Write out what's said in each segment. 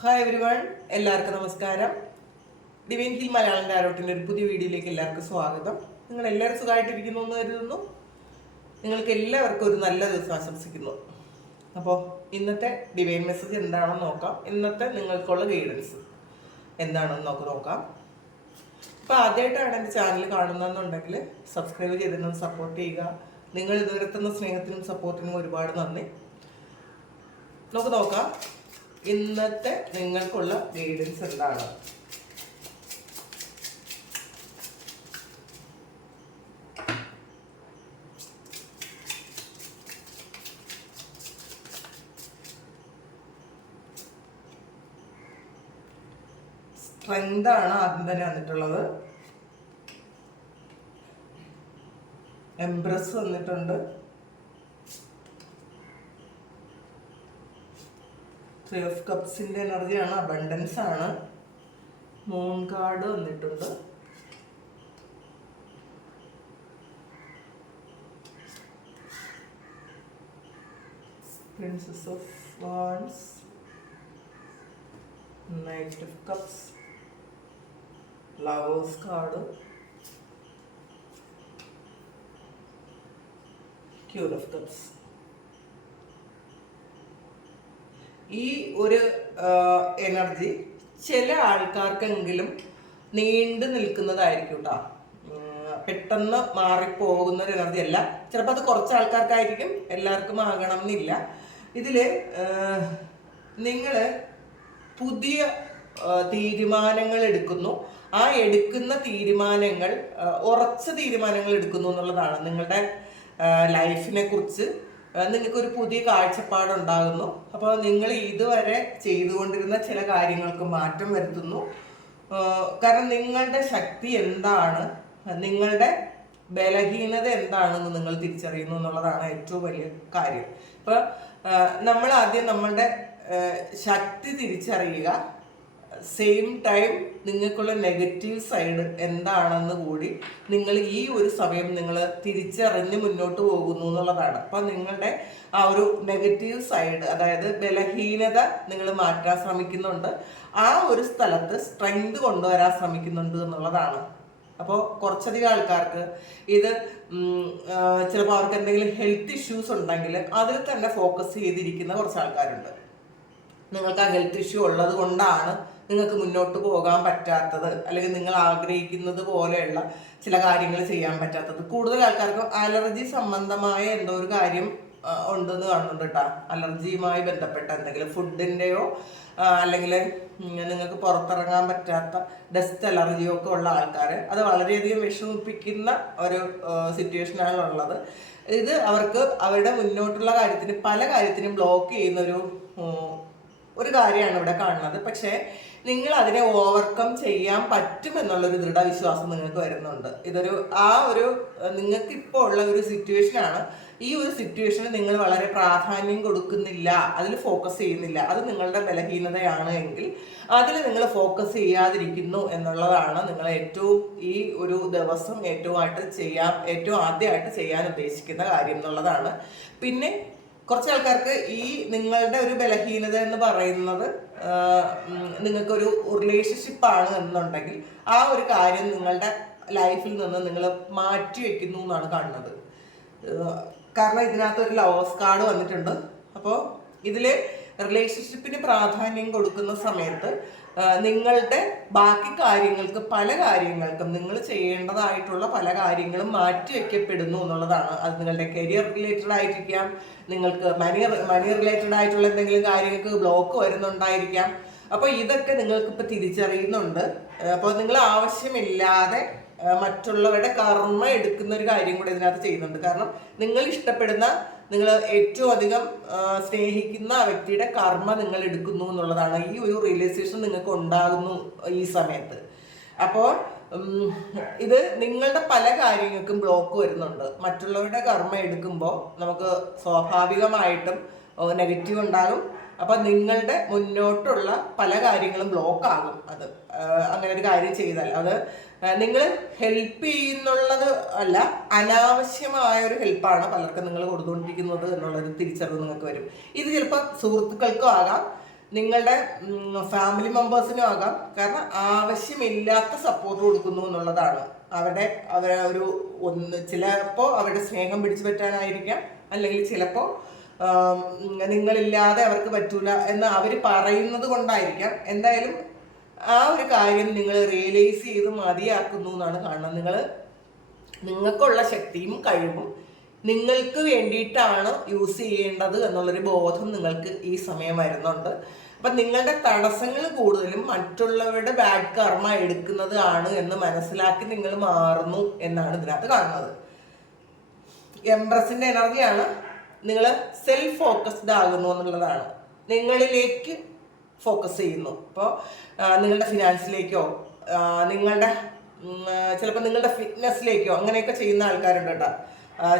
Hi every one എല്ലാവർക്കും നമസ്കാരം. Divine hill Malayalam ഡയറോട്ടിന്റെ ഒരു പുതിയ വീഡിയോയിലേക്ക് എല്ലാവർക്കും സ്വാഗതം. നിങ്ങൾ എല്ലാവരും സുഖമായിട്ടിരിക്കുന്നു എന്ന് കരുതുന്നു. നിങ്ങൾക്ക് എല്ലാവർക്കും ഒരു നല്ല ദിവസം ആശംസിക്കുന്നു. അപ്പോൾ ഇന്നത്തെ ഡിവൈൻ മെസ്സേജ് എന്താണെന്ന് നോക്കാം. ഇന്നത്തെ നിങ്ങൾക്കുള്ള ഗൈഡൻസ് എന്താണെന്ന് നമുക്ക് നോക്കാം. അപ്പോൾ ആദ്യമായിട്ടാണ് എന്റെ ചാനൽ കാണുന്നതെന്നുണ്ടെങ്കിൽ സബ്സ്ക്രൈബ് ചെയ്തിരുന്നത് സപ്പോർട്ട് ചെയ്യുക. നിങ്ങൾ ഇതുവരെത്തുന്ന സ്നേഹത്തിനും സപ്പോർട്ടിനും ഒരുപാട് നന്ദി. നമുക്ക് നോക്കാം. ഇന്നത്തെ നിങ്ങൾക്കുള്ള ഗൈഡൻസ് എന്താണ്? സ്ട്രെങ്താണ് ആദ്യം തന്നെ വന്നിട്ടുള്ളത്. എംബ്രസ് വന്നിട്ടുണ്ട്. ത്രീ ഓഫ് കപ്സിന്റെ എനർജിയാണ് അബണ്ടൻസ് ആണ്. മൂൺ കാർഡ് വന്നിട്ടുണ്ട്. Princess of wands knight of cups lovers card queen of cups ഈ ഒരു എനർജി ചില ആൾക്കാർക്കെങ്കിലും നീണ്ടു നിൽക്കുന്നതായിരിക്കും കേട്ടോ പെട്ടെന്ന് മാറിപ്പോകുന്ന ഒരു എനർജി അല്ല. ചിലപ്പോൾ അത് കുറച്ച് ആൾക്കാർക്കായിരിക്കും എല്ലാവർക്കും ആകണം എന്നില്ല. ഇതിൽ നിങ്ങൾ പുതിയ തീരുമാനങ്ങൾ എടുക്കുന്നു. ആ എടുക്കുന്ന തീരുമാനങ്ങൾ ഉറച്ച തീരുമാനങ്ങൾ എടുക്കുന്നു എന്നുള്ളതാണ് നിങ്ങളുടെ ലൈഫിനെ കുറിച്ച് നിങ്ങൾക്ക് ഒരു പുതിയ കാഴ്ചപ്പാടുണ്ടാകുന്നു. അപ്പോൾ നിങ്ങൾ ഇതുവരെ ചെയ്തുകൊണ്ടിരുന്ന ചില കാര്യങ്ങൾക്ക് മാറ്റം വരുത്തുന്നു. കാരണം നിങ്ങളുടെ ശക്തി എന്താണ്? നിങ്ങളുടെ ബലഹീനത എന്താണെന്ന് നിങ്ങൾ തിരിച്ചറിയുന്നു എന്നുള്ളതാണ് ഏറ്റവും വലിയ കാര്യം. ഇപ്പൊ നമ്മൾ ആദ്യം നമ്മളുടെ ശക്തി തിരിച്ചറിയുക. സെയിം ടൈം നിങ്ങൾക്കുള്ള നെഗറ്റീവ് സൈഡ് എന്താണെന്ന് കൂടി നിങ്ങൾ ഈ ഒരു സമയം നിങ്ങൾ തിരിച്ചറിഞ്ഞ് മുന്നോട്ട് പോകുന്നു എന്നുള്ളതാണ്. അപ്പം നിങ്ങളുടെ ആ ഒരു നെഗറ്റീവ് സൈഡ് അതായത് ബലഹീനത നിങ്ങൾ മാറ്റാൻ ശ്രമിക്കുന്നുണ്ട്. ആ ഒരു സ്ഥലത്ത് സ്ട്രെങ്ത് കൊണ്ടുവരാൻ ശ്രമിക്കുന്നുണ്ട് എന്നുള്ളതാണ്. അപ്പോൾ കുറച്ചധികം ആൾക്കാർക്ക് ഇത് ചിലപ്പോൾ അവർക്ക് എന്തെങ്കിലും ഹെൽത്ത് ഇഷ്യൂസ് ഉണ്ടെങ്കിൽ അതിൽ തന്നെ ഫോക്കസ് ചെയ്തിരിക്കുന്ന കുറച്ച് ആൾക്കാരുണ്ട്. നിങ്ങൾക്ക് ആ ഹെൽത്ത് ഇഷ്യൂ ഉള്ളത് കൊണ്ടാണ് നിങ്ങൾക്ക് മുന്നോട്ട് പോകാൻ പറ്റാത്തത് അല്ലെങ്കിൽ നിങ്ങൾ ആഗ്രഹിക്കുന്നത് പോലെയുള്ള ചില കാര്യങ്ങൾ ചെയ്യാൻ പറ്റാത്തത്. കൂടുതൽ ആൾക്കാർക്ക് അലർജി സംബന്ധമായ എന്തോ ഒരു കാര്യം ഉണ്ടെന്ന് കാണുന്നുണ്ട് കേട്ടോ. അലർജിയുമായി ബന്ധപ്പെട്ട എന്തെങ്കിലും ഫുഡിന്റെയോ അല്ലെങ്കിൽ നിങ്ങൾക്ക് പുറത്തിറങ്ങാൻ പറ്റാത്ത ഡസ്റ്റ് അലർജിയോ ഒക്കെ ഉള്ള ആൾക്കാർ അത് വളരെയധികം വിഷമിപ്പിക്കുന്ന ഒരു സിറ്റുവേഷനാണ് ഉള്ളത് ഇത് അവർക്ക് അവരുടെ മുന്നോട്ടുള്ള കാര്യത്തിന് പല കാര്യത്തിനും ബ്ലോക്ക് ചെയ്യുന്ന ഒരു ഒരു കാര്യമാണ് ഇവിടെ കാണുന്നത്. പക്ഷേ നിങ്ങൾ അതിനെ ഓവർകം ചെയ്യാൻ പറ്റും എന്നുള്ളൊരു ദൃഢവിശ്വാസം നിങ്ങൾക്ക് വരുന്നുണ്ട്. ഇതൊരു ആ ഒരു നിങ്ങൾക്ക് ഇപ്പോൾ ഉള്ള ഒരു സിറ്റുവേഷനാണ് ഈ ഒരു സിറ്റുവേഷന് നിങ്ങൾ വളരെ പ്രാധാന്യം കൊടുക്കുന്നില്ല. അതിൽ ഫോക്കസ് ചെയ്യുന്നില്ല. അത് നിങ്ങളുടെ ബലഹീനതയാണ് എങ്കിൽ അതിൽ നിങ്ങൾ ഫോക്കസ് ചെയ്യാതിരിക്കുന്നു എന്നുള്ളതാണ് നിങ്ങൾ ഏറ്റവും ഈ ഒരു ദിവസം ഏറ്റവും ആയിട്ട് ചെയ്യാൻ ഏറ്റവും ആദ്യമായിട്ട് ചെയ്യാൻ ഉദ്ദേശിക്കുന്ന കാര്യം എന്നുള്ളതാണ്. പിന്നെ കുറച്ച് ആൾക്കാർക്ക് ഈ നിങ്ങളുടെ ഒരു ബലഹീനത എന്ന് പറയുന്നത് നിങ്ങൾക്കൊരു റിലേഷൻഷിപ്പ് ആണ് എന്നുണ്ടെങ്കിൽ ആ ഒരു കാര്യം നിങ്ങളുടെ ലൈഫിൽ നിന്ന് നിങ്ങൾ മാറ്റി വെക്കുന്നു എന്നാണ് കാണുന്നത്. കാരണം ഇതിനകത്ത് ഒരു ലവേഴ്സ് കാർഡ് വന്നിട്ടുണ്ട്. അപ്പോൾ ഇതിൽ റിലേഷൻഷിപ്പിന് പ്രാധാന്യം കൊടുക്കുന്ന സമയത്ത് നിങ്ങളുടെ ബാക്കി കാര്യങ്ങൾക്ക് പല കാര്യങ്ങൾക്കും നിങ്ങൾ ചെയ്യേണ്ടതായിട്ടുള്ള പല കാര്യങ്ങളും മാറ്റി വയ്ക്കപ്പെടുന്നു എന്നുള്ളതാണ്. അത് നിങ്ങളുടെ കരിയർ റിലേറ്റഡ് ആയിരിക്കാം നിങ്ങൾക്ക് മണി മണി റിലേറ്റഡ് ആയിട്ടുള്ള എന്തെങ്കിലും കാര്യങ്ങൾക്ക് ബ്ലോക്ക് വരുന്നുണ്ടായിരിക്കാം. അപ്പോൾ ഇതൊക്കെ നിങ്ങൾക്ക് ഇപ്പോൾ തിരിച്ചറിയുന്നുണ്ട്. അപ്പോൾ നിങ്ങൾ ആവശ്യമില്ലാതെ മറ്റുള്ളവരുടെ കർമ്മ എടുക്കുന്ന ഒരു കാര്യം കൂടെ ഇതിനകത്ത് ചെയ്യുന്നുണ്ട്. കാരണം നിങ്ങൾ ഇഷ്ടപ്പെടുന്ന നിങ്ങൾ ഏറ്റവും അധികം സ്നേഹിക്കുന്ന വ്യക്തിയുടെ കർമ്മ നിങ്ങൾ എടുക്കുന്നു എന്നുള്ളതാണ് ഈ ഒരു റിയലൈസേഷൻ നിങ്ങൾക്ക് ഉണ്ടാകുന്നു ഈ സമയത്ത്. അപ്പോൾ ഇത് നിങ്ങളുടെ പല കാര്യങ്ങൾക്കും ബ്ലോക്ക് വരുന്നുണ്ട്. മറ്റുള്ളവരുടെ കർമ്മ എടുക്കുമ്പോൾ നമുക്ക് സ്വാഭാവികമായിട്ടും നെഗറ്റീവ് ഉണ്ടാകും. അപ്പൊ നിങ്ങളുടെ മുന്നോട്ടുള്ള പല കാര്യങ്ങളും ബ്ലോക്ക് ആകും അത്. അങ്ങനെ ഒരു കാര്യം ചെയ്താൽ. അത് നിങ്ങൾ ഹെൽപ്പ് ചെയ്യുന്നുള്ളത് അല്ല അനാവശ്യമായ ഒരു ഹെൽപ്പാണ് പലർക്കും നിങ്ങൾ കൊടുത്തുകൊണ്ടിരിക്കുന്നത് എന്നുള്ളൊരു തിരിച്ചറിവ് നിങ്ങൾക്ക് വരും. ഇത് ചിലപ്പോൾ സുഹൃത്തുക്കൾക്കും ആകാം നിങ്ങളുടെ ഫാമിലി മെമ്പേഴ്സിനും ആകാം. കാരണം ആവശ്യമില്ലാത്ത സപ്പോർട്ട് കൊടുക്കുന്നു എന്നുള്ളതാണ്. അവരുടെ അവരെ ഒരു ഒന്ന് ചിലപ്പോൾ അവരുടെ സ്നേഹം പിടിച്ചു പറ്റാനായിരിക്കാം. അല്ലെങ്കിൽ ചിലപ്പോൾ നിങ്ങളില്ലാതെ അവർക്ക് പറ്റൂല എന്ന് അവർ പറയുന്നത് കൊണ്ടായിരിക്കാം. എന്തായാലും ആ ഒരു കാര്യം നിങ്ങൾ റിയലൈസ് ചെയ്ത് മതിയാക്കുന്നു എന്നാണ് കാണുന്നത്. നിങ്ങൾ നിങ്ങൾക്കുള്ള ശക്തിയും കഴിവും നിങ്ങൾക്ക് വേണ്ടിയിട്ടാണ് യൂസ് ചെയ്യേണ്ടത് എന്നുള്ളൊരു ബോധം നിങ്ങൾക്ക് ഈ സമയം വരുന്നുണ്ട്. അപ്പം നിങ്ങളുടെ തടസ്സങ്ങൾ കൂടുതലും മറ്റുള്ളവരുടെ ബാഡ് കർമ്മ എടുക്കുന്നത് ആണ് എന്ന് മനസ്സിലാക്കി നിങ്ങൾ മാറുന്നു എന്നാണ് ഇതിനകത്ത് കാണുന്നത്. എംബ്രസിന്റെ എനർജിയാണ് നിങ്ങൾ സെൽഫ് ഫോക്കസ്ഡ് ആകുന്നു എന്നുള്ളതാണ്. നിങ്ങളിലേക്ക് ഫോക്കസ് ചെയ്യുന്നു. ഇപ്പോൾ നിങ്ങളുടെ ഫിനാൻസിലേക്കോ നിങ്ങളുടെ ചിലപ്പോൾ നിങ്ങളുടെ ഫിറ്റ്നസ്സിലേക്കോ അങ്ങനെയൊക്കെ ചെയ്യുന്ന ആൾക്കാരുണ്ട് കേട്ടോ.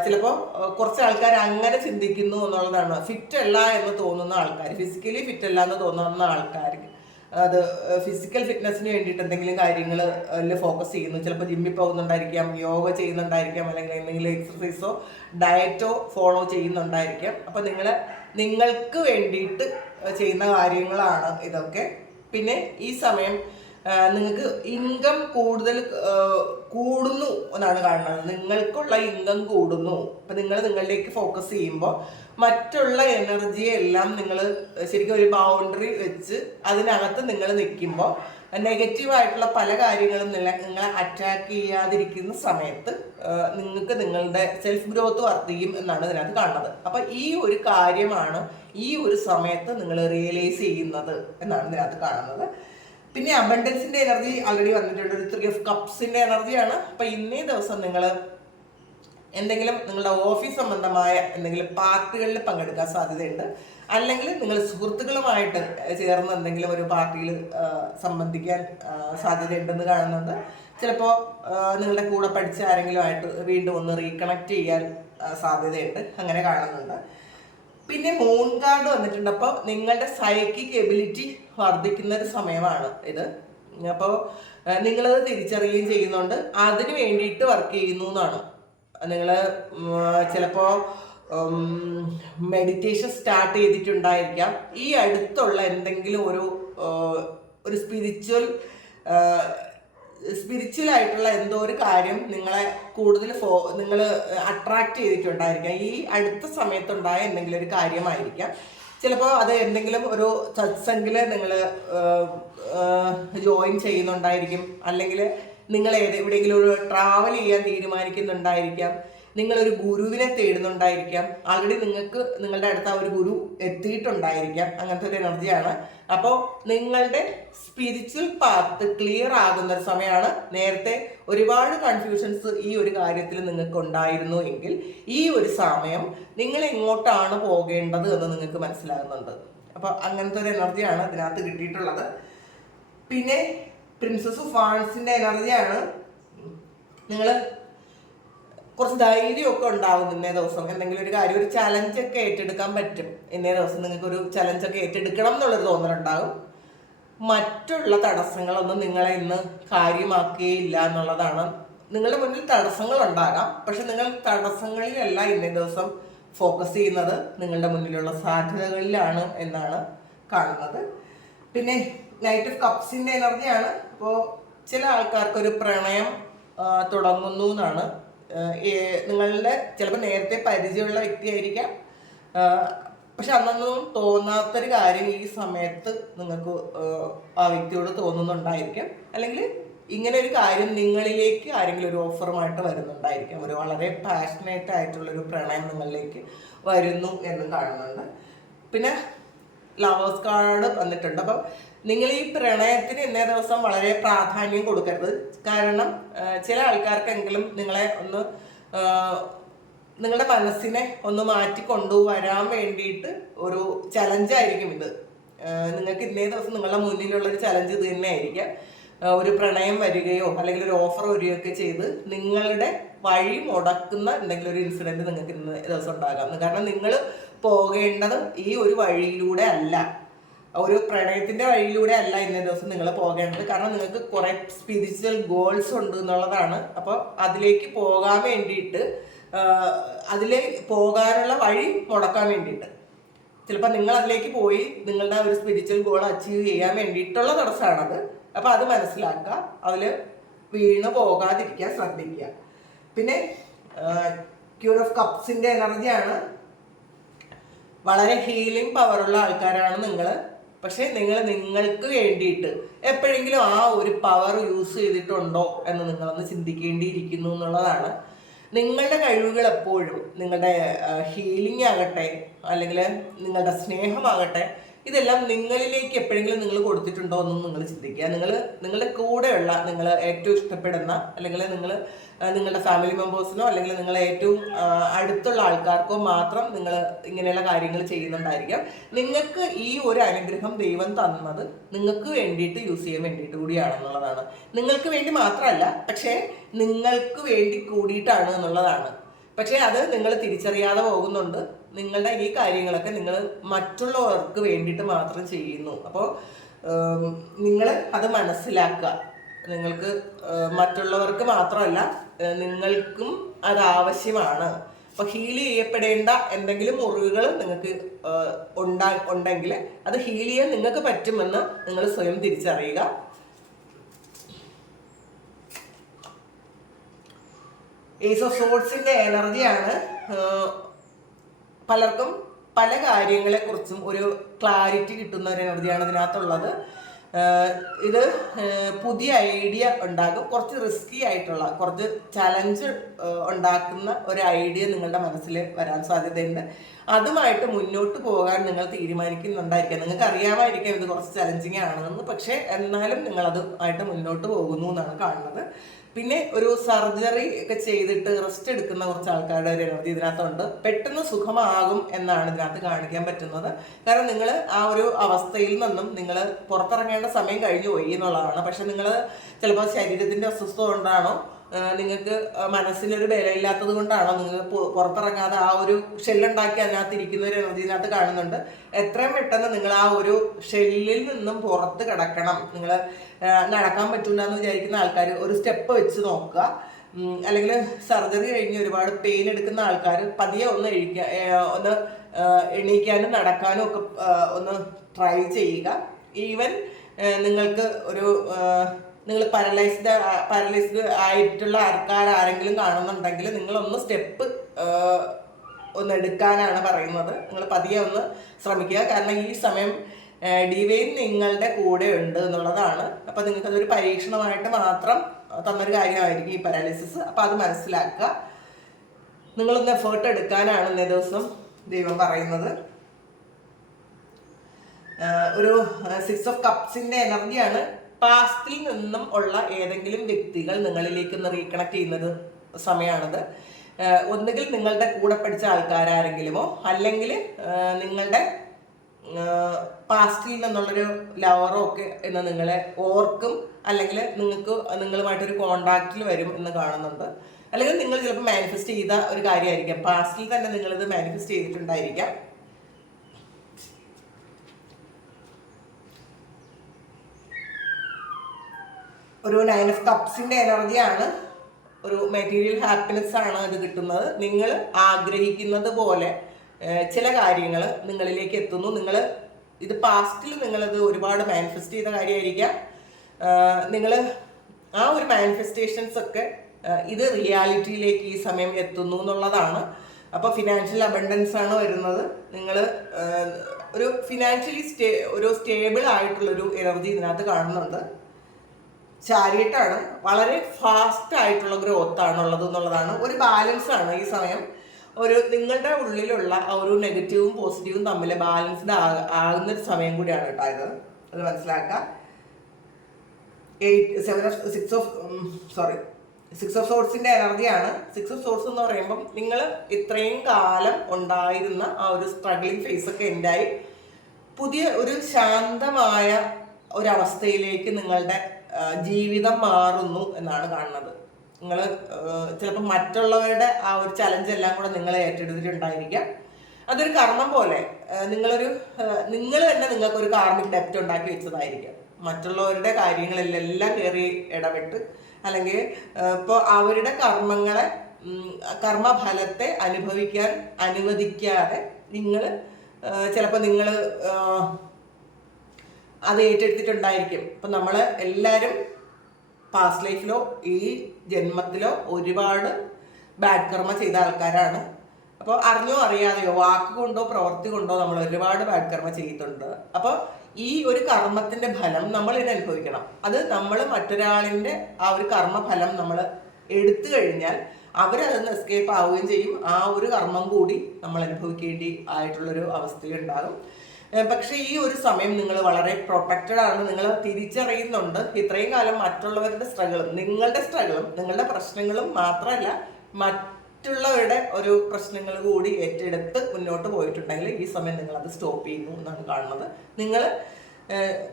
ചിലപ്പോൾ കുറച്ച് ആൾക്കാർ അങ്ങനെ ചിന്തിക്കുന്നു എന്നുള്ളതാണ്. ഫിറ്റ് അല്ല എന്ന് തോന്നുന്ന ആൾക്കാർ ഫിസിക്കലി ഫിറ്റ് അല്ല എന്ന് തോന്നുന്ന ആൾക്കാർ അത് ഫിസിക്കൽ ഫിറ്റ്നസ്സിന് വേണ്ടിയിട്ട് എന്തെങ്കിലും കാര്യങ്ങൾ ഫോക്കസ് ചെയ്യുന്നു. ചിലപ്പോൾ ജിമ്മിൽ പോകുന്നുണ്ടായിരിക്കാം യോഗ ചെയ്യുന്നുണ്ടായിരിക്കാം അല്ലെങ്കിൽ എന്തെങ്കിലും എക്സസൈസോ ഡയറ്റോ ഫോളോ ചെയ്യുന്നുണ്ടായിരിക്കാം. അപ്പോൾ നിങ്ങൾ നിങ്ങൾക്ക് വേണ്ടിയിട്ട് ചെയ്യുന്ന കാര്യങ്ങളാണ് ഇതൊക്കെ. പിന്നെ ഈ സമയം നിങ്ങൾക്ക് ഇൻകം കൂടുതൽ കൂടുന്നു എന്നാണ് കാണുന്നത്. നിങ്ങൾക്കുള്ള ഇൻകം കൂടുന്നു. അപ്പം നിങ്ങൾ നിങ്ങളിലേക്ക് ഫോക്കസ് ചെയ്യുമ്പോൾ മറ്റുള്ള എനർജിയെ എല്ലാം നിങ്ങൾ ശരിക്കും ഒരു ബൗണ്ടറി വെച്ച് അതിനകത്ത് നിങ്ങൾ നിൽക്കുമ്പോൾ നെഗറ്റീവായിട്ടുള്ള പല കാര്യങ്ങളും നിങ്ങളെ അറ്റാക്ക് ചെയ്യാതിരിക്കുന്ന സമയത്ത് നിങ്ങൾക്ക് നിങ്ങളുടെ സെൽഫ് ഗ്രോത്ത് വർദ്ധിക്കും എന്നാണ് ഇതിനകത്ത് കാണുന്നത്. അപ്പം ഈ ഒരു കാര്യമാണ് ഈ ഒരു സമയത്ത് നിങ്ങൾ റിയലൈസ് ചെയ്യുന്നത് എന്നാണ് ഇതിനകത്ത് കാണുന്നത്. പിന്നെ അബണ്ടൻസിന്റെ എനർജി ആൾറെഡി വന്നിട്ടുണ്ട്. ഒരു ത്രീ ഓഫ് കപ്സിന്റെ എനർജിയാണ് അപ്പൊ ഇന്നേ ദിവസം നിങ്ങൾ എന്തെങ്കിലും നിങ്ങളുടെ ഓഫീസ് സംബന്ധമായ എന്തെങ്കിലും പാർട്ടികളിൽ പങ്കെടുക്കാൻ സാധ്യതയുണ്ട്. അല്ലെങ്കിൽ നിങ്ങൾ സുഹൃത്തുക്കളുമായിട്ട് ചേർന്ന് എന്തെങ്കിലും ഒരു പാർട്ടിയിൽ സംബന്ധിക്കാൻ സാധ്യതയുണ്ടെന്ന് കാണുന്നുണ്ട്. ചിലപ്പോൾ നിങ്ങളുടെ കൂടെ പഠിച്ച ആരെങ്കിലും ആയിട്ട് വീണ്ടും ഒന്ന് റീകണക്ട് ചെയ്യാൻ സാധ്യതയുണ്ട്. അങ്ങനെ കാണുന്നുണ്ട്. പിന്നെ മൂൺ കാർഡ് വന്നിട്ടുണ്ട്. അപ്പോൾ നിങ്ങളുടെ സൈക്കിക് എബിലിറ്റി വർദ്ധിക്കുന്ന ഒരു സമയമാണ് ഇത്. അപ്പോൾ നിങ്ങളത് തിരിച്ചറിയുകയും ചെയ്യുന്നുണ്ട്. അതിന് വേണ്ടിയിട്ട് വർക്ക് ചെയ്യുന്നു എന്നാണ്. നിങ്ങൾ ചിലപ്പോൾ മെഡിറ്റേഷൻ സ്റ്റാർട്ട് ചെയ്തിട്ടുണ്ടായിരിക്കാം. ഈ അടുത്തുള്ള എന്തെങ്കിലും ഒരു ഒരു സ്പിരിച്വൽ സ്പിരിച്വൽ ആയിട്ടുള്ള എന്തോ ഒരു കാര്യം നിങ്ങളെ കൂടുതൽ ഫോ നിങ്ങൾ അട്രാക്റ്റ് ചെയ്തിട്ടുണ്ടായിരിക്കാം. ഈ അടുത്ത സമയത്തുണ്ടായ എന്തെങ്കിലും ഒരു കാര്യമായിരിക്കാം. ചിലപ്പോൾ അത് എന്തെങ്കിലും ഒരു സത്സംഗിൽ നിങ്ങൾ ജോയിൻ ചെയ്യുന്നുണ്ടായിരിക്കും. അല്ലെങ്കിൽ നിങ്ങൾ എവിടെയെങ്കിലും ഒരു ട്രാവൽ ചെയ്യാൻ തീരുമാനിക്കുന്നുണ്ടായിരിക്കാം. നിങ്ങളൊരു ഗുരുവിനെ തേടുന്നുണ്ടായിരിക്കാം. ആൾറെഡി നിങ്ങൾക്ക് നിങ്ങളുടെ അടുത്ത് ആ ഒരു ഗുരു എത്തിയിട്ടുണ്ടായിരിക്കാം. അങ്ങനത്തെ ഒരു എനർജിയാണ് അപ്പോൾ നിങ്ങളുടെ സ്പിരിച്വൽ പാത്ത് ക്ലിയർ ആകുന്ന ഒരു സമയമാണ് നേരത്തെ ഒരുപാട് കൺഫ്യൂഷൻസ് ഈ ഒരു കാര്യത്തിൽ നിങ്ങൾക്ക് ഉണ്ടായിരുന്നു എങ്കിൽ ഈ ഒരു സമയം നിങ്ങൾ എങ്ങോട്ടാണ് പോകേണ്ടത് എന്ന് നിങ്ങൾക്ക് മനസ്സിലാകുന്നുണ്ട്. അപ്പോൾ അങ്ങനത്തെ ഒരു എനർജിയാണ് ഇതിനകത്ത് കിട്ടിയിട്ടുള്ളത്. പിന്നെ പ്രിൻസസ് വാൺസിന്റെ എനർജിയാണ് നിങ്ങൾ കുറച്ച് ധൈര്യമൊക്കെ ഉണ്ടാവും ഇന്നേ ദിവസം. എന്തെങ്കിലും ഒരു കാര്യം ഒരു ചലഞ്ച് ഒക്കെ ഏറ്റെടുക്കാൻ പറ്റും. ഇന്നേ ദിവസം നിങ്ങൾക്ക് ഒരു ചലഞ്ച് ഒക്കെ ഏറ്റെടുക്കണം എന്നുള്ളൊരു തോന്നലുണ്ടാവും മറ്റുള്ള തടസ്സങ്ങളൊന്നും നിങ്ങളെ ഇന്ന് കാര്യമാക്കുകയില്ല എന്നുള്ളതാണ്. നിങ്ങളുടെ മുന്നിൽ തടസ്സങ്ങൾ ഉണ്ടാകാം. പക്ഷെ നിങ്ങൾ തടസ്സങ്ങളിലല്ല ഇന്നേ ദിവസം ഫോക്കസ് ചെയ്യുന്നത്. നിങ്ങളുടെ മുന്നിലുള്ള സാധ്യതകളിലാണ് എന്നാണ് കാണുന്നത്. പിന്നെ നൈറ്റ് ഓഫ് കപ്സിന്റെ എനർജിയാണ്. അപ്പോൾ ചില ആൾക്കാർക്ക് ഒരു പ്രണയം തുടങ്ങുന്നു എന്നാണ്. നിങ്ങളുടെ ചിലപ്പോൾ നേരത്തെ പരിചയമുള്ള വ്യക്തിയായിരിക്കാം. പക്ഷെ അന്നൊന്നും തോന്നാത്തൊരു കാര്യം ഈ സമയത്ത് നിങ്ങൾക്ക് ആ വ്യക്തിയോട് തോന്നുന്നുണ്ടായിരിക്കാം. അല്ലെങ്കിൽ ഇങ്ങനെ ഒരു കാര്യം നിങ്ങളിലേക്ക് ആരെങ്കിലും ഒരു ഓഫറുമായിട്ട് വരുന്നുണ്ടായിരിക്കാം. ഒരു വളരെ പാഷനേറ്റ് ആയിട്ടുള്ളൊരു പ്രണയം നിങ്ങളിലേക്ക് വരുന്നു എന്നും കാണുന്നുണ്ട്. പിന്നെ ലവേഴ്സ് കാർഡ് വന്നിട്ടുണ്ട്. അപ്പം നിങ്ങൾ ഈ പ്രണയത്തിന് ഇന്നേ ദിവസം വളരെ പ്രാധാന്യം കൊടുക്കരുത്. കാരണം ചില ആൾക്കാർക്കെങ്കിലും നിങ്ങളെ ഒന്ന് നിങ്ങളുടെ മനസ്സിനെ ഒന്ന് മാറ്റി കൊണ്ടുവരാൻ വേണ്ടിയിട്ട് ഒരു ചലഞ്ചായിരിക്കും ഇത്. നിങ്ങൾക്ക് ഇന്നേ ദിവസം നിങ്ങളുടെ മുന്നിലുള്ള ഒരു ചലഞ്ച് ഇത് തന്നെ ആയിരിക്കാം ഒരു പ്രണയം വരികയോ അല്ലെങ്കിൽ ഒരു ഓഫർ വരികയൊക്കെ ചെയ്ത് നിങ്ങളുടെ വഴി മുടക്കുന്ന എന്തെങ്കിലും ഒരു ഇൻസിഡന്റ് നിങ്ങൾക്ക് ഇന്ന് ദിവസം ഉണ്ടാകാം. കാരണം നിങ്ങൾ പോകേണ്ടത് ഈ ഒരു വഴിയിലൂടെ അല്ല. ഒരു പ്രണയത്തിന്റെ വഴിയിലൂടെ അല്ല ഇന്നേ ദിവസം നിങ്ങൾ പോകേണ്ടത്. കാരണം നിങ്ങൾക്ക് കുറെ സ്പിരിച്വൽ ഗോൾസ് ഉണ്ട് എന്നുള്ളതാണ്. അപ്പോൾ അതിലേക്ക് പോകാൻ വേണ്ടിയിട്ട് അതിലെ പോകാനുള്ള വഴി മുടക്കാൻ വേണ്ടിയിട്ട്. ചിലപ്പോൾ നിങ്ങൾ അതിലേക്ക് പോയി നിങ്ങളുടെ ഒരു സ്പിരിച്വൽ ഗോൾ അച്ചീവ് ചെയ്യാൻ വേണ്ടിയിട്ടുള്ള തടസ്സമാണത് അപ്പോൾ അത് മനസ്സിലാക്കുക. അതിൽ വീണ് പോകാതിരിക്കാൻ ശ്രദ്ധിക്കുക. പിന്നെ ക്യൂർ ഓഫ് കപ്സിന്റെ എനർജിയാണ് വളരെ ഹീലിംഗ് പവറുള്ള ആൾക്കാരാണ് നിങ്ങൾ പക്ഷേ നിങ്ങൾ നിങ്ങൾക്ക് വേണ്ടിയിട്ട് എപ്പോഴെങ്കിലും ആ ഒരു പവർ യൂസ് ചെയ്തിട്ടുണ്ടോ എന്ന് നിങ്ങളൊന്ന് ചിന്തിക്കേണ്ടിയിരിക്കുന്നു എന്നുള്ളതാണ്. നിങ്ങളുടെ കഴിവുകൾ എപ്പോഴും നിങ്ങളുടെ ഹീലിംഗ് ആകട്ടെ അല്ലെങ്കിൽ നിങ്ങളുടെ സ്നേഹമാകട്ടെ ഇതെല്ലാം നിങ്ങളിലേക്ക് എപ്പോഴെങ്കിലും നിങ്ങൾ കൊടുത്തിട്ടുണ്ടോ എന്നും നിങ്ങൾ ചിന്തിക്കുക. നിങ്ങൾ നിങ്ങളുടെ കൂടെയുള്ള നിങ്ങൾ ഏറ്റവും ഇഷ്ടപ്പെടുന്ന അല്ലെങ്കിൽ നിങ്ങൾ നിങ്ങളുടെ ഫാമിലി മെമ്പേഴ്സിനോ അല്ലെങ്കിൽ നിങ്ങൾ ഏറ്റവും അടുത്തുള്ള ആൾക്കാർക്കോ മാത്രം നിങ്ങൾ ഇങ്ങനെയുള്ള കാര്യങ്ങൾ ചെയ്യുന്നുണ്ടായിരിക്കാം. നിങ്ങൾക്ക് ഈ ഒരു അനുഗ്രഹം ദൈവം തന്നത് നിങ്ങൾക്ക് വേണ്ടിയിട്ട് യൂസ് ചെയ്യാൻ വേണ്ടിയിട്ട് കൂടിയാണെന്നുള്ളതാണ്. നിങ്ങൾക്ക് വേണ്ടി മാത്രമല്ല പക്ഷേ നിങ്ങൾക്ക് വേണ്ടി കൂടിയിട്ടാണ് എന്നുള്ളതാണ്. പക്ഷേ അത് നിങ്ങൾ തിരിച്ചറിയാതെ പോകുന്നുണ്ട്. നിങ്ങളുടെ ഈ കാര്യങ്ങളൊക്കെ നിങ്ങൾ മറ്റുള്ളവർക്ക് വേണ്ടിയിട്ട് മാത്രം ചെയ്യുന്നു. അപ്പോൾ നിങ്ങൾ അത് മനസ്സിലാക്കുക. നിങ്ങൾക്ക് മറ്റുള്ളവർക്ക് മാത്രമല്ല നിങ്ങൾക്കും അത് ആവശ്യമാണ്. അപ്പോൾ ഹീൽ ചെയ്യപ്പെടേണ്ട എന്തെങ്കിലും മുറിവുകൾ നിങ്ങൾക്ക് ഉണ്ടാ ഉണ്ടെങ്കിൽ അത് ഹീൽ ചെയ്യാൻ നിങ്ങൾക്ക് പറ്റുമെന്ന് നിങ്ങൾ സ്വയം തിരിച്ചറിയുക. ഏസ് ഓഫ് സോട്സിന്റെ എനർജിയാണ് പലർക്കും പല കാര്യങ്ങളെ കുറിച്ചും ഒരു ക്ലാരിറ്റി കിട്ടുന്ന ഒരു എനർജിയാണ് ഇതിനകത്തുള്ളത്. ഇത് പുതിയ ഐഡിയ ഉണ്ടാകും. കുറച്ച് റിസ്കി ആയിട്ടുള്ള കുറച്ച് ചലഞ്ച് ഉണ്ടാക്കുന്ന ഒരു ഐഡിയ നിങ്ങളുടെ മനസ്സിൽ വരാൻ സാധ്യതയുണ്ട്. അതുമായിട്ട് മുന്നോട്ട് പോകാൻ നിങ്ങൾ തീരുമാനിക്കുന്നുണ്ടായിരിക്കാം. നിങ്ങൾക്ക് അറിയാമായിരിക്കാം ഇത് കുറച്ച് ചലഞ്ചിങ് ആണെന്ന്. പക്ഷേ എന്നാലും നിങ്ങളത് ആയിട്ട് മുന്നോട്ട് പോകുന്നു എന്നാണ് കാണുന്നത്. പിന്നെ ഒരു സർജറി ഒക്കെ ചെയ്തിട്ട് റെസ്റ്റ് എടുക്കുന്ന കുറച്ച് ആൾക്കാരുടെ ഒരു എനർജി ഇതിനകത്തുണ്ട്. പെട്ടെന്ന് സുഖമാകും എന്നാണ് ഇതിനകത്ത് കാണിക്കാൻ പറ്റുന്നത്. കാരണം നിങ്ങൾ ആ ഒരു അവസ്ഥയിൽ നിന്നും നിങ്ങൾ പുറത്തിറങ്ങേണ്ട സമയം കഴിഞ്ഞു പോയി എന്നുള്ളതാണ്. പക്ഷെ നിങ്ങൾ ചിലപ്പോൾ ശരീരത്തിന്റെ അസ്വസ്ഥത കൊണ്ടാണോ നിങ്ങൾക്ക് മനസ്സിനൊരു ബലമില്ലാത്തത് കൊണ്ടാണോ? നിങ്ങൾ പുറത്തിറങ്ങാതെ ആ ഒരു ഷെല്ലുണ്ടാക്കി അതിനകത്ത് ഇരിക്കുന്ന ഒരു കാണുന്നുണ്ട്. എത്രയും പെട്ടെന്ന് നിങ്ങൾ ആ ഒരു ഷെല്ലിൽ നിന്നും പുറത്ത് കിടക്കണം. നിങ്ങൾ നടക്കാൻ പറ്റില്ല എന്ന് വിചാരിക്കുന്ന ആൾക്കാർ ഒരു സ്റ്റെപ്പ് വെച്ച് നോക്കുക. അല്ലെങ്കിൽ സർജറി കഴിഞ്ഞ് ഒരുപാട് പെയിൻ എടുക്കുന്ന ആൾക്കാർ പതിയെ ഒന്ന് എഴിക്കുക ഒന്ന് എണീക്കാനും നടക്കാനും ഒക്കെ ഒന്ന് ട്രൈ ചെയ്യുക. ഈവൻ നിങ്ങൾക്ക് ഒരു നിങ്ങൾ പാരലൈസ്ഡ് പാരലൈസ്ഡ് ആയിട്ടുള്ള ആൾക്കാർ ആരെങ്കിലും കാണുന്നുണ്ടെങ്കിൽ നിങ്ങളൊന്ന് സ്റ്റെപ്പ് ഒന്ന് എടുക്കാനാണ് പറയുന്നത്. നിങ്ങൾ പതിയെ ഒന്ന് ശ്രമിക്കുക. കാരണം ഈ സമയം ഡിവൈൻ നിങ്ങളുടെ കൂടെ ഉണ്ട് എന്നുള്ളതാണ്. അപ്പം നിങ്ങൾക്ക് അതൊരു പരീക്ഷണമായിട്ട് മാത്രം തന്നൊരു കാര്യമായിരിക്കും ഈ പാരാലിസിസ് അപ്പം അത് മനസ്സിലാക്കുക. നിങ്ങളൊന്ന് എഫേർട്ട് എടുക്കാനാണ് ഇന്നേ ദിവസം ദൈവം പറയുന്നത്. ഒരു സിക്സ് ഓഫ് കപ്സിന്റെ എനർജിയാണ് പാസ്റ്റിൽ നിന്നും ഉള്ള ഏതെങ്കിലും വ്യക്തികൾ നിങ്ങളിലേക്ക് ഒന്ന് റീകണക്ട് ചെയ്യുന്നത് സമയമാണത് ഒന്നുകിൽ നിങ്ങളുടെ കൂടെ പഠിച്ച ആൾക്കാരാരെങ്കിലുമോ അല്ലെങ്കിൽ നിങ്ങളുടെ പാസ്റ്റിൽ നിന്നുള്ളൊരു ലവറോ ഒക്കെ എന്ന് നിങ്ങളെ ഓർക്കും അല്ലെങ്കിൽ നിങ്ങൾക്ക് നിങ്ങളുമായിട്ടൊരു കോണ്ടാക്റ്റിൽ വരും എന്ന് കാണുന്നുണ്ട്. അല്ലെങ്കിൽ നിങ്ങൾ ചിലപ്പോൾ മാനിഫെസ്റ്റ് ചെയ്ത ഒരു കാര്യമായിരിക്കാം. പാസ്റ്റിൽ തന്നെ നിങ്ങളിത് മാനിഫെസ്റ്റ് ചെയ്തിട്ടുണ്ടായിരിക്കാം. ഒരു നയൻ ഓഫ് കപ്സിന്റെ എനർജിയാണ് ഒരു മെറ്റീരിയൽ ഹാപ്പിനെസ് ആണ് ഇത് കിട്ടുന്നത്. നിങ്ങൾ ആഗ്രഹിക്കുന്നത് പോലെ ചില കാര്യങ്ങൾ നിങ്ങളിലേക്ക് എത്തുന്നു. നിങ്ങൾ ഇത് പാസ്റ്റിൽ നിങ്ങളത് ഒരുപാട് മാനിഫെസ്റ്റ് ചെയ്ത കാര്യമായിരിക്കാം. നിങ്ങൾ ആ ഒരു മാനിഫെസ്റ്റേഷൻസ് ഒക്കെ ഇത് റിയാലിറ്റിയിലേക്ക് ഈ സമയം എത്തുന്നു എന്നുള്ളതാണ്. അപ്പോൾ ഫിനാൻഷ്യൽ അബണ്ടൻസ് ആണ് വരുന്നത്. നിങ്ങൾ ഒരു ഫിനാൻഷ്യലി സ്റ്റേ ഒരു സ്റ്റേബിൾ ആയിട്ടുള്ളൊരു എനർജി ഇതിനകത്ത് കാണുന്നുണ്ട്. ചാരിയറ്റാണ് വളരെ ഫാസ്റ്റ് ആയിട്ടുള്ള ഗ്രോത്ത് ആണുള്ളത് എന്നുള്ളതാണ്. ഒരു ബാലൻസ് ആണ് ഈ സമയം. ഒരു നിങ്ങളുടെ ഉള്ളിലുള്ള ആ ഒരു നെഗറ്റീവും പോസിറ്റീവും തമ്മിൽ ബാലൻസ്ഡ് ആകുന്ന ഒരു സമയം കൂടിയാണ് കേട്ടോ ഇത്. അത് മനസ്സിലാക്കുക. Eight seven of six of sorry six of സോർട്സിന്റെ എനർജിയാണ്. സിക്സ് ഓഫ് സോഴ്സ് എന്ന് പറയുമ്പം നിങ്ങൾ ഇത്രയും കാലം ഉണ്ടായിരുന്ന ആ ഒരു സ്ട്രഗ്ലിംഗ് ഫേസ് ഒക്കെ ഉണ്ടായി പുതിയ ഒരു ശാന്തമായ ഒരവസ്ഥയിലേക്ക് നിങ്ങളുടെ ജീവിതം മാറുന്നു എന്നാണ് കാണുന്നത്. നിങ്ങൾ ചിലപ്പോൾ മറ്റുള്ളവരുടെ ആ ഒരു ചലഞ്ച് എല്ലാം കൂടെ നിങ്ങൾ ഏറ്റെടുത്തിട്ടുണ്ടായിരിക്കാം. അതൊരു കർമ്മം പോലെ നിങ്ങളൊരു നിങ്ങൾ തന്നെ നിങ്ങൾക്ക് ഒരു കാർമിക് ഡെപ്റ്റ് ഉണ്ടാക്കി വെച്ചതായിരിക്കാം. മറ്റുള്ളവരുടെ കാര്യങ്ങളിലെല്ലാം കയറി ഇടപെട്ട് അല്ലെങ്കിൽ ഇപ്പോൾ അവരുടെ കർമ്മങ്ങളെ കർമ്മഫലത്തെ അനുഭവിക്കാൻ അനുവദിക്കാതെ നിങ്ങൾ ചിലപ്പോൾ നിങ്ങൾ അത് ഏറ്റെടുത്തിട്ടുണ്ടായിരിക്കും. അപ്പം നമ്മൾ എല്ലാവരും പാസ്റ്റ് ലൈഫിലോ ഈ ജന്മത്തിലോ ഒരുപാട് ബാഡ് കർമ്മ ചെയ്ത ആൾക്കാരാണ്. അപ്പോൾ അറിഞ്ഞോ അറിയാതെയോ വാക്ക് കൊണ്ടോ പ്രവൃത്തി കൊണ്ടോ നമ്മൾ ഒരുപാട് ബാഡ് കർമ്മ ചെയ്തിട്ടുണ്ട്. അപ്പോൾ ഈ ഒരു കർമ്മത്തിന്റെ ഫലം നമ്മൾ ഇത് അനുഭവിക്കണം. അത് നമ്മൾ മറ്റൊരാളിന്റെ ആ ഒരു കർമ്മഫലം നമ്മൾ എടുത്തു കഴിഞ്ഞാൽ അവരതിൽ നിന്ന് എസ്കേപ്പ് ആവുകയും ചെയ്യും. ആ ഒരു കർമ്മം കൂടി നമ്മൾ അനുഭവിക്കേണ്ടി ആയിട്ടുള്ളൊരു അവസ്ഥയുണ്ടാകും. പക്ഷേ ഈ ഒരു സമയം നിങ്ങൾ വളരെ പ്രൊട്ടക്റ്റഡ് ആണ്. നിങ്ങൾ തിരിച്ചറിയുന്നുണ്ട്. ഇത്രയും കാലം മറ്റുള്ളവരുടെ സ്ട്രഗിളും നിങ്ങളുടെ സ്ട്രഗിളും നിങ്ങളുടെ പ്രശ്നങ്ങളും മാത്രമല്ല മറ്റുള്ളവരുടെ ഒരു പ്രശ്നങ്ങൾ കൂടി ഏറ്റെടുത്ത് മുന്നോട്ട് പോയിട്ടുണ്ടെങ്കിൽ ഈ സമയം നിങ്ങൾ അത് സ്റ്റോപ്പ് ചെയ്യുന്നു എന്നാണ് കാണുന്നത്. നിങ്ങൾ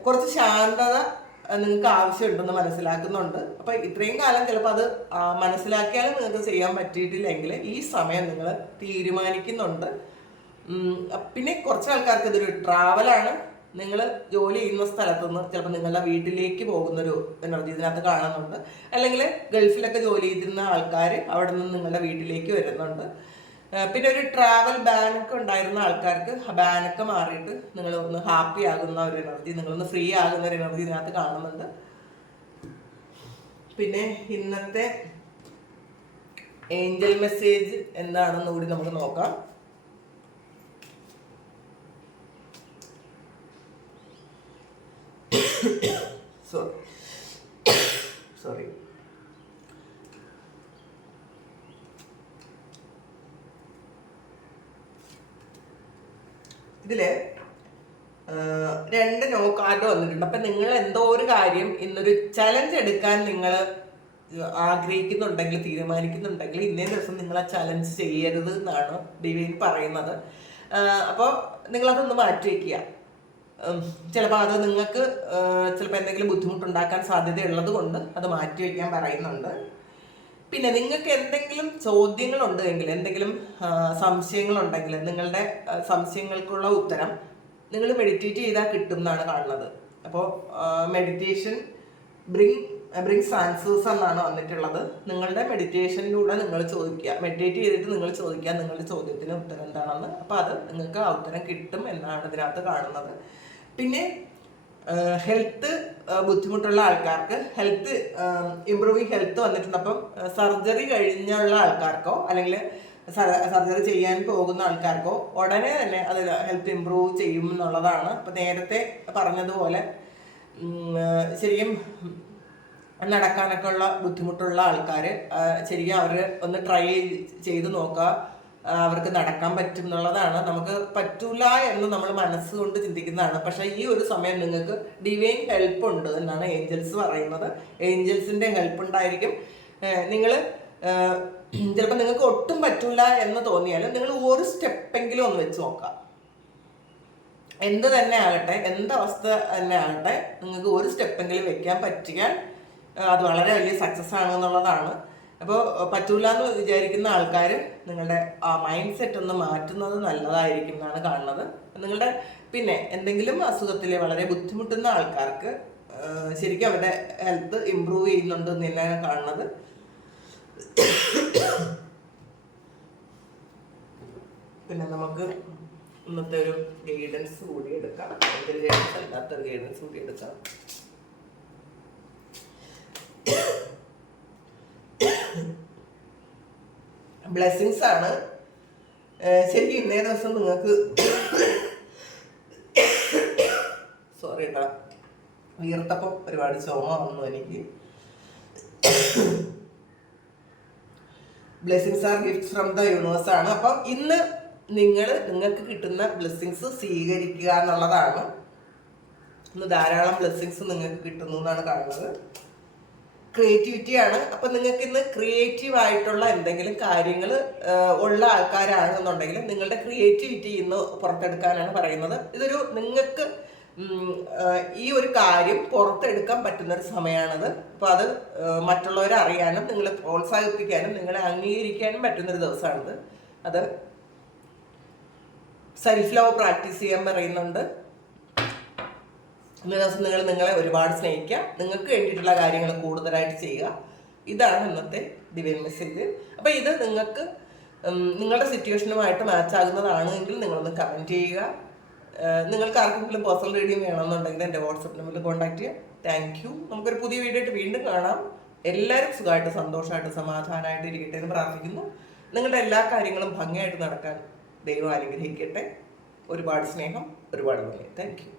കുറച്ച് ശാന്തത നിങ്ങൾക്ക് ആവശ്യമുണ്ടെന്ന് മനസ്സിലാക്കുന്നുണ്ട്. അപ്പൊ ഇത്രയും കാലം ചിലപ്പോൾ അത് മനസ്സിലാക്കിയാലും നിങ്ങൾക്ക് ചെയ്യാൻ പറ്റിയിട്ടില്ലെങ്കിൽ ഈ സമയം നിങ്ങൾ തീരുമാനിക്കുന്നുണ്ട്. പിന്നെ കുറച്ച് ആൾക്കാർക്ക് ഇതൊരു ട്രാവലാണ് നിങ്ങൾ ജോലി ചെയ്യുന്ന സ്ഥലത്തു നിന്ന് ചിലപ്പോൾ നിങ്ങളുടെ വീട്ടിലേക്ക് പോകുന്നൊരു എനർജി ഇതിനകത്ത് കാണുന്നുണ്ട്. അല്ലെങ്കിൽ ഗൾഫിലൊക്കെ ജോലി ചെയ്തിരുന്ന ആൾക്കാർ അവിടെ നിന്ന് നിങ്ങളുടെ വീട്ടിലേക്ക് വരുന്നുണ്ട്. പിന്നെ ഒരു ട്രാവൽ ബാനൊക്കെ ഉണ്ടായിരുന്ന ആൾക്കാർക്ക് ബാനൊക്കെ മാറിയിട്ട് നിങ്ങൾ ഒന്ന് ഹാപ്പി ആകുന്ന ഒരു എനർജി നിങ്ങളൊന്ന് ഫ്രീ ആകുന്ന ഒരു എനർജി ഇതിനകത്ത് കാണുന്നുണ്ട്. പിന്നെ ഇന്നത്തെ ഏഞ്ചൽ മെസ്സേജ് എന്താണെന്ന് കൂടി നമുക്ക് നോക്കാം. സോറി സോറി ഇതിൽ രണ്ട് നോ കാർഡ് വന്നിട്ടുണ്ട്. അപ്പൊ നിങ്ങൾ എന്തോ ഒരു കാര്യം ഇന്നൊരു ചലഞ്ച് എടുക്കാൻ നിങ്ങൾ ആഗ്രഹിക്കുന്നുണ്ടെങ്കിൽ തീരുമാനിക്കുന്നുണ്ടെങ്കിൽ ഇന്നേ ദിവസം നിങ്ങൾ ആ ചലഞ്ച് ചെയ്യരുത് എന്നാണ് ഡിവൈൻ പറയുന്നത്. അപ്പോൾ നിങ്ങളതൊന്ന് മാറ്റി വയ്ക്കുക ചിലപ്പോൾ അത് നിങ്ങൾക്ക് ചിലപ്പോൾ എന്തെങ്കിലും ബുദ്ധിമുട്ടുണ്ടാക്കാൻ സാധ്യതയുള്ളത് കൊണ്ട് അത് മാറ്റി വയ്ക്കാൻ പറയുന്നുണ്ട്. പിന്നെ നിങ്ങൾക്ക് എന്തെങ്കിലും ചോദ്യങ്ങളുണ്ടെങ്കിൽ എന്തെങ്കിലും സംശയങ്ങളുണ്ടെങ്കിൽ നിങ്ങളുടെ സംശയങ്ങൾക്കുള്ള ഉത്തരം നിങ്ങൾ മെഡിറ്റേറ്റ് ചെയ്താൽ കിട്ടും എന്നാണ് കാണുന്നത് അപ്പോൾ മെഡിറ്റേഷൻ ബ്രിങ് ബ്രിങ്സ് ആൻസേഴ്സ് എന്നാണ് വന്നിട്ടുള്ളത്. നിങ്ങളുടെ മെഡിറ്റേഷനിലൂടെ നിങ്ങൾ ചോദിക്കുക. മെഡിറ്റേറ്റ് ചെയ്തിട്ട് നിങ്ങൾ ചോദിക്കുക നിങ്ങളുടെ ചോദ്യത്തിന് ഉത്തരം എന്താണെന്ന്. അപ്പോൾ അത് നിങ്ങൾക്ക് ആ ഉത്തരം കിട്ടും എന്നാണ് ഇതിനകത്ത് കാണുന്നത്. പിന്നെ ഹെൽത്ത് ബുദ്ധിമുട്ടുള്ള ആൾക്കാർക്ക് ഹെൽത്ത് ഇമ്പ്രൂവിങ് ഹെൽത്ത് വന്നിട്ടുണ്ട്. അപ്പം സർജറി കഴിഞ്ഞുള്ള ആൾക്കാർക്കോ അല്ലെങ്കിൽ സർജറി ചെയ്യാൻ പോകുന്ന ആൾക്കാർക്കോ ഉടനെ തന്നെ അത് ഹെൽത്ത് ഇമ്പ്രൂവ് ചെയ്യും എന്നുള്ളതാണ്. അപ്പം നേരത്തെ പറഞ്ഞതുപോലെ ശരിക്കും നടക്കാനൊക്കെ ഉള്ള ബുദ്ധിമുട്ടുള്ള ആൾക്കാർ ശരിക്കും അവർ ഒന്ന് ട്രൈ ചെയ്ത് നോക്കുക. അവർക്ക് നടക്കാൻ പറ്റും എന്നുള്ളതാണ് നമുക്ക് പറ്റൂല എന്ന് നമ്മൾ മനസ്സുകൊണ്ട് ചിന്തിക്കുന്നതാണ്. പക്ഷേ ഈ ഒരു സമയം നിങ്ങൾക്ക് ഡിവൈൻ ഹെൽപ്പ് ഉണ്ട് എന്നാണ് ഏഞ്ചൽസ് പറയുന്നത്. ഏഞ്ചൽസിന്റെ ഹെൽപ്പ് ഉണ്ടായിരിക്കും. നിങ്ങൾ ചിലപ്പോൾ നിങ്ങൾക്ക് ഒട്ടും പറ്റൂല എന്ന് തോന്നിയാലും നിങ്ങൾ ഒരു സ്റ്റെപ്പെങ്കിലും ഒന്ന് വെച്ച് നോക്കാം എന്ത് തന്നെ ആകട്ടെ എന്തവസ്ഥ തന്നെ ആകട്ടെ നിങ്ങൾക്ക് ഒരു സ്റ്റെപ്പെങ്കിലും വെക്കാൻ പറ്റിയാൽ അത് വളരെ വലിയ സക്സസ് ആണെന്നുള്ളതാണ്. അപ്പോൾ പറ്റൂല എന്ന് വിചാരിക്കുന്ന ആൾക്കാർ നിങ്ങളുടെ ആ മൈൻഡ് സെറ്റ് ഒന്ന് മാറ്റുന്നത് നല്ലതായിരിക്കും എന്നാണ് കാണുന്നത്. നിങ്ങളുടെ പിന്നെ എന്തെങ്കിലും അസുഖത്തിൽ വളരെ ബുദ്ധിമുട്ടുന്ന ആൾക്കാർക്ക് ശരിക്കും അവരുടെ ഹെൽത്ത് ഇമ്പ്രൂവ് ചെയ്യുന്നുണ്ട് എന്ന് തന്നെയാണ് കാണുന്നത്. പിന്നെ നമുക്ക് ഇന്നത്തെ ഒരു ഗൈഡൻസ് കൂടി എടുക്കാം. ഗൈഡൻസ് അല്ലാത്തൊരു ഗൈഡൻസ് കൂടി എടുക്കാം. ബ്ലെസ്സിങ്സ് ആണ്. ശരി ശരിക്കും ഇന്നേ ദിവസം നിങ്ങൾക്ക് സോറി കേട്ടോ വീർത്തപ്പം ഒരുപാട് ചുമ വന്നു എനിക്ക്. Blessings are gift from the universe ആണ്. അപ്പം ഇന്ന് നിങ്ങൾ നിങ്ങൾക്ക് കിട്ടുന്ന ബ്ലെസ്സിങ്സ് സ്വീകരിക്കുക എന്നുള്ളതാണ്. ഇന്ന് ധാരാളം ബ്ലെസ്സിങ്സ് നിങ്ങൾക്ക് കിട്ടുന്നു എന്നാണ് കാണുന്നത്. ക്രിയേറ്റിവിറ്റി ആണ്. അപ്പം നിങ്ങൾക്ക് ഇന്ന് ക്രിയേറ്റീവ് ആയിട്ടുള്ള എന്തെങ്കിലും കാര്യങ്ങൾ ഉള്ള ആൾക്കാരാണെന്നുണ്ടെങ്കിൽ നിങ്ങളുടെ ക്രിയേറ്റിവിറ്റി ഇന്ന് പുറത്തെടുക്കാനാണ് പറയുന്നത്. ഇതൊരു നിങ്ങൾക്ക് ഈ ഒരു കാര്യം പുറത്തെടുക്കാൻ പറ്റുന്ന ഒരു സമയമാണത്. അപ്പോൾ അത് മറ്റുള്ളവരെ അറിയാനും നിങ്ങളെ പ്രോത്സാഹിപ്പിക്കാനും നിങ്ങളെ അംഗീകരിക്കാനും പറ്റുന്നൊരു ദിവസമാണിത്. അത് സെൽഫ് ലവ് പ്രാക്ടീസ് ചെയ്യാൻ പറയുന്നുണ്ട്. ഇന്നേ ദിവസം നിങ്ങൾ നിങ്ങളെ ഒരുപാട് സ്നേഹിക്കുക. നിങ്ങൾക്ക് വേണ്ടിയിട്ടുള്ള കാര്യങ്ങൾ കൂടുതലായിട്ട് ചെയ്യുക. ഇതാണ് ഇന്നത്തെ ദിവ്യ മെസ്സേജ് അപ്പോൾ ഇത് നിങ്ങൾക്ക് നിങ്ങളുടെ സിറ്റുവേഷനുമായിട്ട് മാച്ച് ആകുന്നതാണ് എങ്കിൽ നിങ്ങളൊന്ന് കമന്റ് ചെയ്യുക. നിങ്ങൾക്ക് ആർക്കെങ്കിലും പേഴ്സണൽ റീഡിങ് വേണമെന്നുണ്ടെങ്കിൽ എന്റെ വാട്സപ്പ് നമ്പറിൽ കോൺടാക്ട് ചെയ്യാം താങ്ക് യു നമുക്കൊരു പുതിയ വീഡിയോ ആയിട്ട് വീണ്ടും കാണാം. എല്ലാവരും സുഖമായിട്ട് സന്തോഷമായിട്ട് സമാധാനമായിട്ട് ഇരിക്കട്ടെ എന്ന് പ്രാർത്ഥിക്കുന്നു. നിങ്ങളുടെ എല്ലാ കാര്യങ്ങളും ഭംഗിയായിട്ട് നടക്കാൻ ദൈവം അനുഗ്രഹിക്കട്ടെ. ഒരുപാട് സ്നേഹം ഒരുപാട് നന്ദി. Thank you